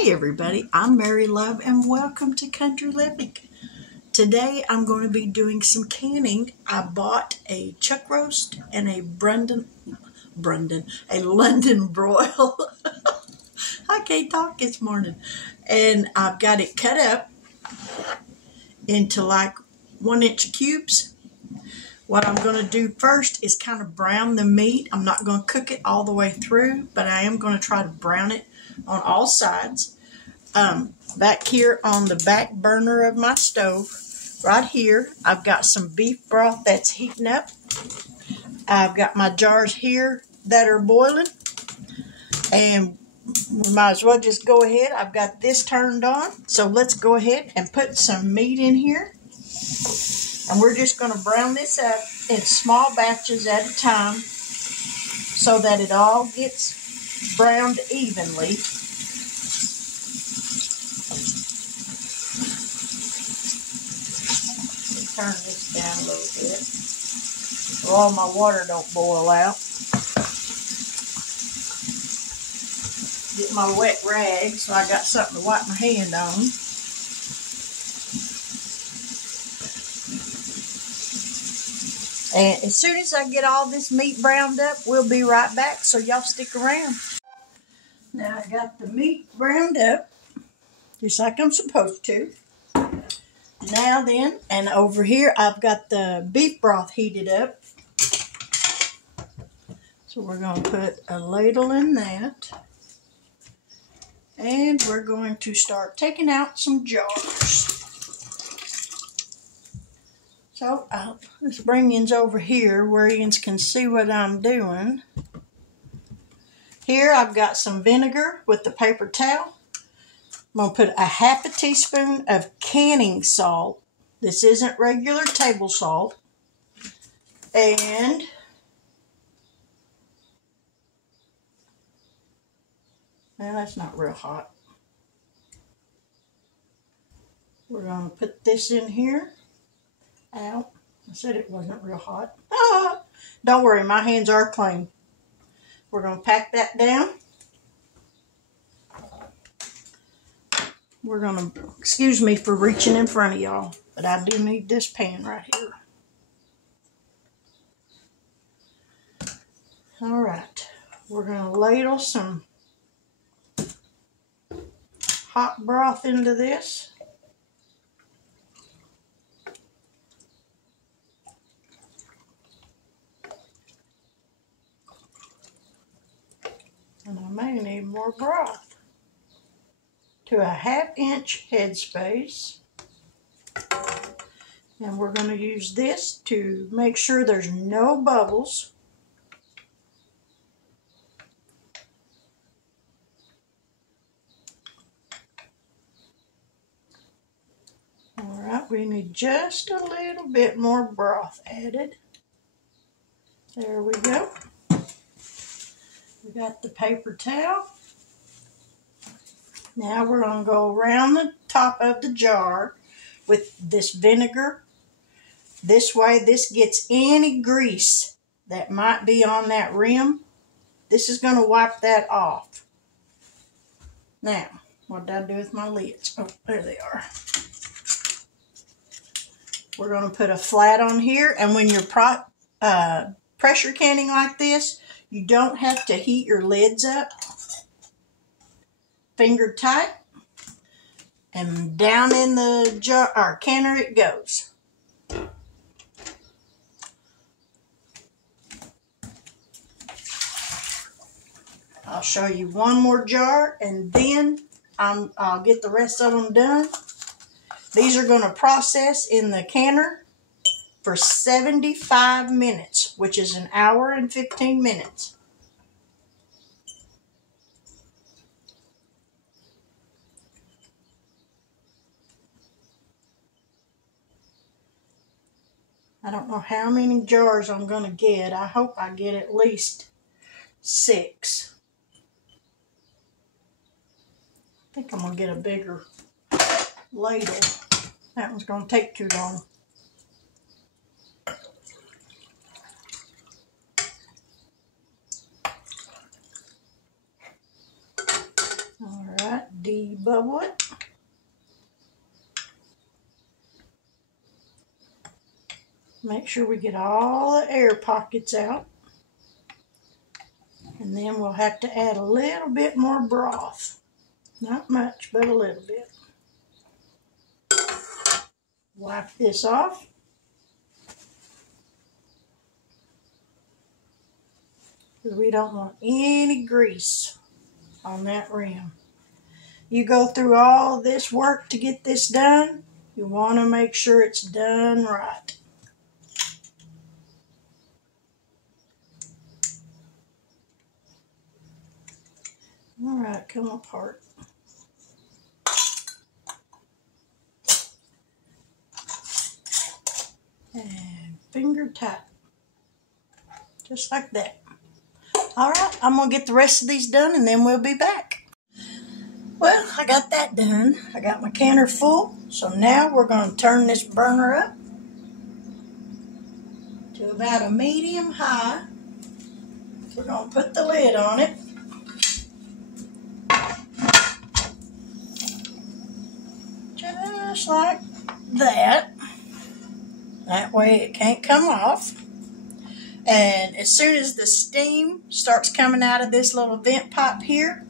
Hey everybody, I'm Mary Love and welcome to Country Living. Today I'm going to be doing some canning. I bought a chuck roast and a London broil. I can't talk this morning. And I've got it cut up into like 1-inch cubes. What I'm going to do first is kind of brown the meat. I'm not going to cook it all the way through, but I am going to try to brown it on all sides. Back here on the back burner of my stove, right here, I've got some beef broth that's heating up. I've got my jars here that are boiling, and we might as well just go ahead. I've got this turned on, so let's go ahead and put some meat in here. And we're just going to brown this up in small batches at a time so that it all gets browned evenly. Turn this down a little bit so all my water don't boil out. Get my wet rag so I got something to wipe my hand on. And as soon as I get all this meat browned up, we'll be right back, so y'all stick around. Now I got the meat browned up just like I'm supposed to. Now then, and over here I've got the beef broth heated up. So we're going to put a ladle in that. And we're going to start taking out some jars. So let's bring yins over here where yins can see what I'm doing. Here I've got some vinegar with the paper towel. I'm going to put a half a teaspoon of canning salt. This isn't regular table salt. And well, that's not real hot. We're going to put this in here. Ow. I said it wasn't real hot. Ah, don't worry, my hands are clean. We're going to pack that down. We're going to, excuse me for reaching in front of y'all, but I do need this pan right here. All right, we're going to ladle some hot broth into this. And I may need more broth. To a 1/2 inch headspace. And we're going to use this to make sure there's no bubbles. Alright, we need just a little bit more broth added. There we go. We got the paper towel. Now we're going to go around the top of the jar with this vinegar. This way this gets any grease that might be on that rim. This is going to wipe that off. Now, what did I do with my lids? Oh, there they are. We're going to put a flat on here, and when you're pressure canning like this, you don't have to heat your lids up. Finger tight, and down in the jar or canner it goes. I'll show you one more jar, and then I'll get the rest of them done. These are going to process in the canner for 75 minutes, which is 1 hour and 15 minutes. I don't know how many jars I'm going to get. I hope I get at least 6. I think I'm going to get a bigger ladle. That one's going to take too long. Alright, D Bubble it. Make sure we get all the air pockets out. And then we'll have to add a little bit more broth. Not much, but a little bit. Wipe this off. Because we don't want any grease on that rim. You go through all this work to get this done. You want to make sure it's done right. All right, come apart. And finger tight. Just like that. All right, I'm going to get the rest of these done and then we'll be back. Well, I got that done. I got my canner full. So now we're going to turn this burner up to about a medium high. We're going to put the lid on it. Just like that. That way it can't come off. And as soon as the steam starts coming out of this little vent pipe here,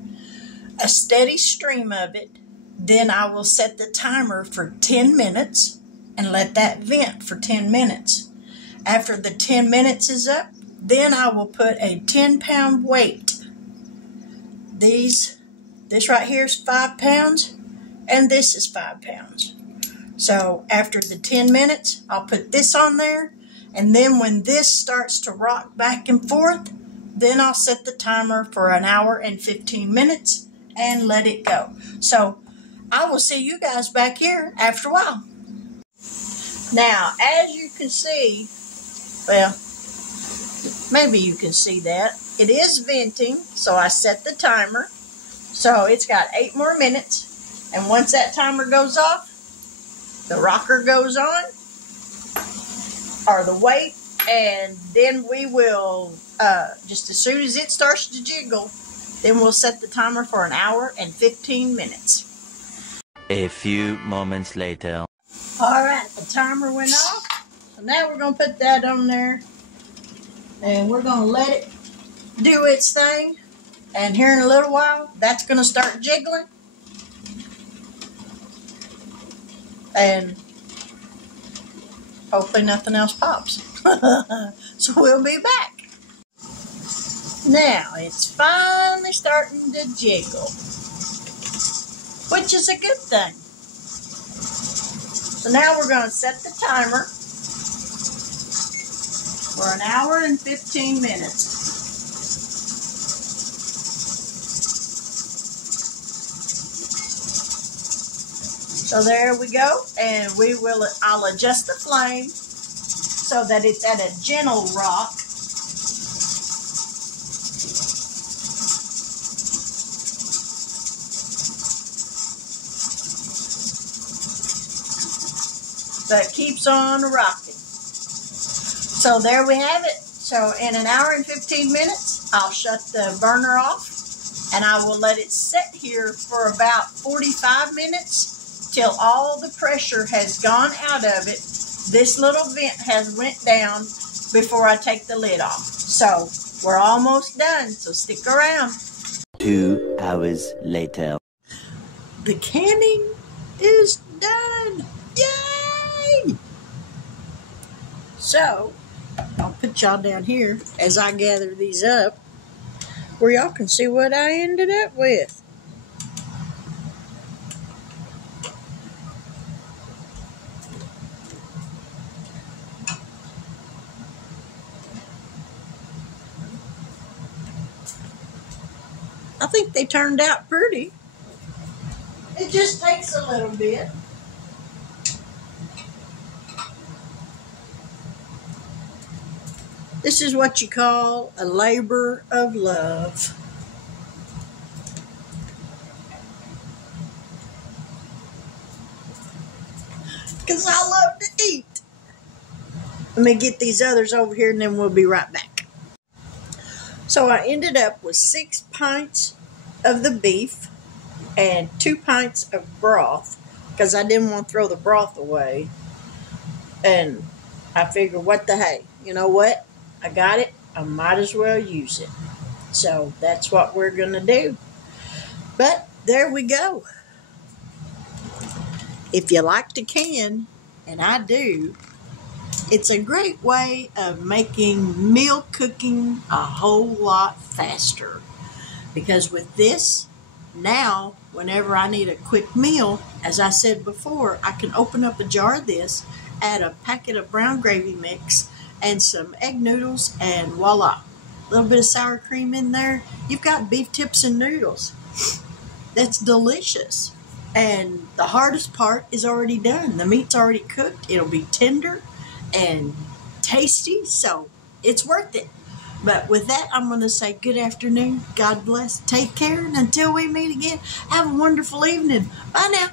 a steady stream of it, then I will set the timer for 10 minutes and let that vent for 10 minutes. After the 10 minutes is up, then I will put a 10-pound weight. This right here is 5 pounds. And this is 5 pounds. So after the 10 minutes, I'll put this on there. And then when this starts to rock back and forth, then I'll set the timer for 1 hour and 15 minutes and let it go. So I will see you guys back here after a while. Now, as you can see, well, maybe you can see that. It is venting, so I set the timer. So it's got 8 more minutes. And once that timer goes off, the rocker goes on, or the weight, and then we will, just as soon as it starts to jiggle, then we'll set the timer for 1 hour and 15 minutes. A few moments later. All right, the timer went off. So now we're going to put that on there, and we're going to let it do its thing. And here in a little while, that's going to start jiggling. And hopefully nothing else pops. So we'll be back. Now it's finally starting to jiggle, which is a good thing. So now we're going to set the timer for 1 hour and 15 minutes. So there we go, and I'll adjust the flame so that it's at a gentle rock. That keeps on rocking. So there we have it. So in 1 hour and 15 minutes, I'll shut the burner off, and I will let it sit here for about 45 minutes. Till all the pressure has gone out of it. This little vent has went down before I take the lid off. So we're almost done, so stick around. 2 hours later. The canning is done. Yay! So I'll put y'all down here as I gather these up where y'all can see what I ended up with. I think they turned out pretty. It just takes a little bit. This is what you call a labor of love. Because I love to eat. Let me get these others over here and then we'll be right back. So I ended up with 6 pints of the beef and 2 pints of broth because I didn't want to throw the broth away. And I figured, what the hey, you know what? I got it. I might as well use it. So that's what we're going to do. But there we go. If you like to can, and I do, it's a great way of making meal cooking a whole lot faster. Because with this, now, whenever I need a quick meal, as I said before, I can open up a jar of this, add a packet of brown gravy mix, and some egg noodles, and voila. A little bit of sour cream in there. You've got beef tips and noodles. That's delicious. And the hardest part is already done. The meat's already cooked. It'll be tender and tasty, so it's worth it. But with that, I'm going to say good afternoon. God bless. Take care. And until we meet again, have a wonderful evening. Bye now.